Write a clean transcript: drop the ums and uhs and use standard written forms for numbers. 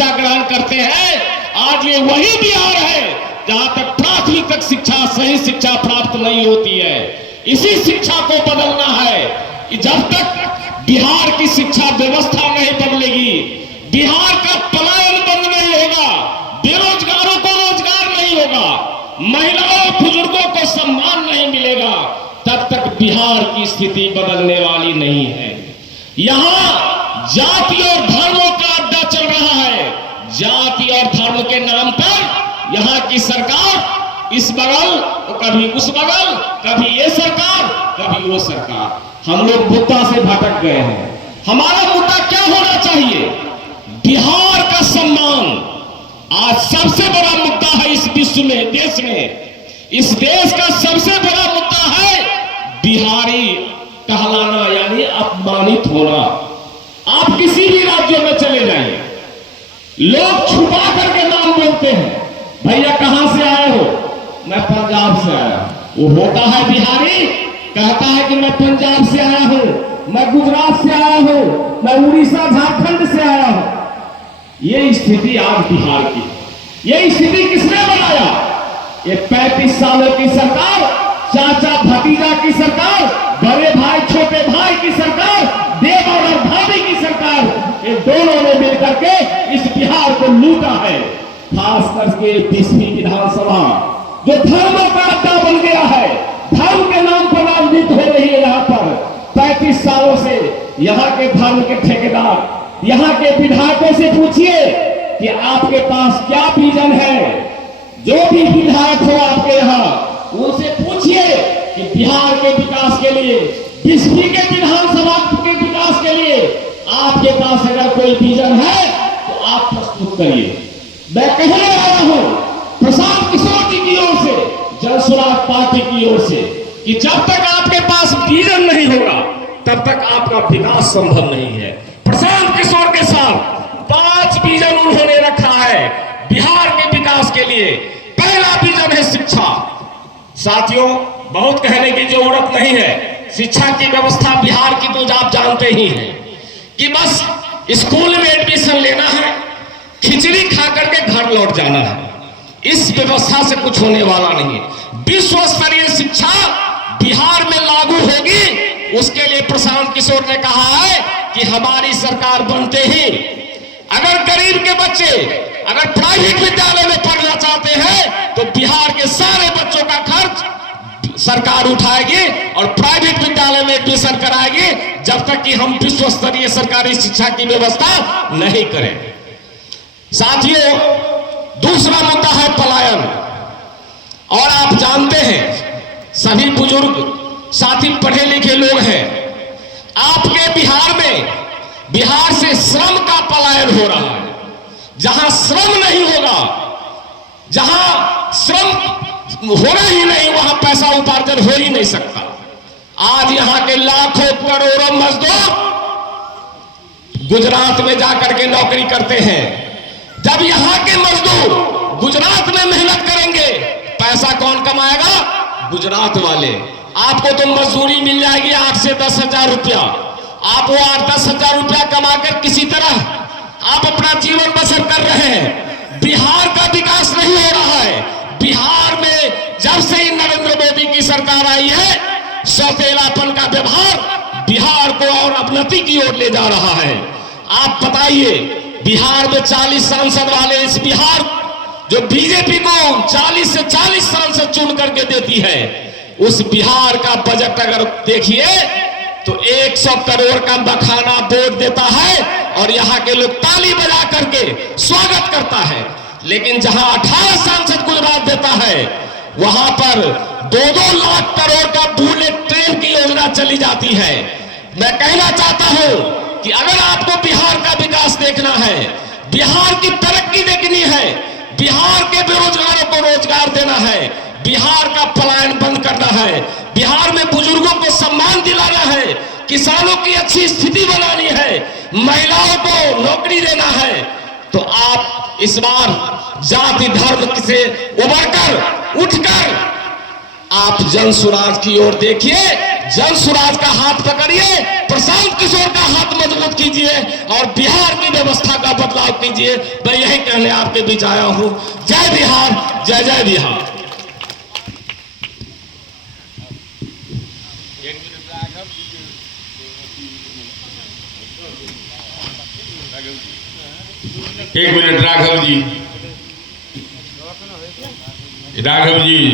शिक्षा ग्रहण करते हैं। आज ये वही बिहार है जहां तक प्राथमिक तक शिक्षा, सही शिक्षा प्राप्त नहीं होती है। इसी शिक्षा को बदलना है। जब तक बिहार की शिक्षा व्यवस्था नहीं बदलेगी, बिहार का पलायन बंद नहीं होगा, बेरोजगारों को रोजगार नहीं होगा, महिलाओं बुजुर्गों को सम्मान नहीं मिलेगा, तब तक बिहार की स्थिति बदलने वाली नहीं है। यहां जाति और धर्मों का अड्डा चल रहा है। जाति और धर्म के नाम पर यहां की सरकार इस बगल तो कभी उस बगल, कभी ये सरकार कभी वो सरकार। हम लोग मुद्दा से भटक गए हैं। हमारा मुद्दा क्या होना चाहिए? बिहार का सम्मान आज सबसे बड़ा मुद्दा है इस विश्व में, देश में। इस देश का सबसे बड़ा मुद्दा है बिहारी कहलाना, यानी अपमानित होना। आप किसी भी राज्य में चले जाइए, लोग छुपा करके नाम बोलते हैं। भैया कहां से आए हो? मैं पंजाब से आया। वो होता है बिहारी, कहता है कि मैं पंजाब से आया हूं, मैं गुजरात से आया हूं, मैं उड़ीसा झारखंड से आया हूं। ये स्थिति आज बिहार की, ये स्थिति किसने बनाया? ये 35 सालों की सरकार, चाचा भतीजा की सरकार, बड़े भाई छोटे भाई की सरकार, देवर और भाभी की सरकार, ये दोनों ने मिलकर के इस बिहार को लूटा है। खास करके 20वीं विधानसभा जो धर्मों का अड्डा बन गया है, धर्म के नाम पर राजनीति हो रही है। यहाँ पर 35 सालों से यहाँ के धर्म के ठेकेदार, यहाँ के विधायकों से पूछिए कि आपके पास क्या विजन है। जो भी विधायक हो आपके यहाँ, उनसे पूछिए कि बिहार के विकास के लिए, 20वीं के विधानसभा के विकास के लिए आपके पास अगर कोई विजन है तो आप प्रस्तुत करिए। मैं कहने आया हूं प्रशांत किशोर जी की ओर से, जन स्वराज पार्टी की ओर से, कि जब तक आपके पास विजन नहीं होगा तब तक आपका विकास संभव नहीं है। प्रशांत किशोर के साथ 5 विजन उन्होंने रखा है बिहार के विकास के लिए। पहला विजन है शिक्षा। साथियों, बहुत कहने की जरूरत नहीं है। शिक्षा की व्यवस्था बिहार की तो आप जानते ही हैं कि बस स्कूल में एडमिशन लेना है, खिचड़ी खा करके घर लौट जाना है। इस व्यवस्था से कुछ होने वाला नहीं है। विश्व स्तरीय शिक्षा बिहार में लागू होगी, उसके लिए प्रशांत किशोर ने कहा है कि हमारी सरकार बनते ही अगर गरीब के बच्चे अगर प्राइवेट विद्यालय में पढ़ना चाहते हैं तो बिहार के सारे बच्चों का खर्च सरकार उठाएगी और प्राइवेट विद्यालय में एडमिशन कराएगी, जब तक कि हम विश्व स्तरीय सरकारी शिक्षा की व्यवस्था नहीं करें। साथियों, दूसरा मुद्दा है पलायन। और आप जानते हैं, सभी बुजुर्ग साथी पढ़े लिखे लोग हैं, आपके बिहार में, बिहार से श्रम का पलायन हो रहा है। जहां श्रम नहीं होगा, जहां श्रम होना ही नहीं, वहां पैसा उपार्जन हो ही नहीं सकता। आज यहां के लाखों करोड़ों मजदूर गुजरात में जाकर के नौकरी करते हैं। जब यहां के मजदूर गुजरात में मेहनत करेंगे, पैसा कौन कमाएगा? गुजरात वाले। आपको तो मजदूरी मिल जाएगी 8 से 10 हजार रुपया। आप वो 8-10 हजार रुपया कमाकर किसी तरह आप अपना जीवन बसर कर रहे हैं। बिहार का विकास नहीं हो रहा है। बिहार में जब से ही नरेंद्र मोदी की सरकार आई है, सौतेलापन का व्यवहार बिहार को और अवनति की ओर ले जा रहा है। आप बताइए, बिहार में 40 सांसद वाले इस बिहार जो बीजेपी को 40 से 40 सांसद चुन करके देती है, उस बिहार का बजट अगर देखिए तो 100 करोड़ का मखाना बोर्ड देता है और यहाँ के लोग ताली बजा करके स्वागत करता है। लेकिन जहां 18 सांसद गुजरात देता है, वहां पर 2-2 लाख करोड़ का बुलेट ट्रेन की योजना चली जाती है। मैं कहना चाहता हूं कि अगर आपको बिहार का विकास देखना है, बिहार की तरक्की देखनी है, बिहार के बेरोजगारों को रोजगार देना है, बिहार का पलायन बंद करना है, बिहार में बुजुर्गों को सम्मान दिलाना है, किसानों की अच्छी स्थिति बनानी है, महिलाओं को नौकरी देना है, तो आप इस बार जाति धर्म से उभरकर उठकर आप जन स्वराज की ओर देखिए। जन स्वराज का हाथ पकड़िए, प्रशांत किशोर का हाथ मजबूत कीजिए और बिहार की व्यवस्था का बदलाव माफ कीजिए, मैं यही कहने आपके बीच आया हूं। जय बिहार, जय जय बिहार। एक मिनट राघव जी, राघव जी।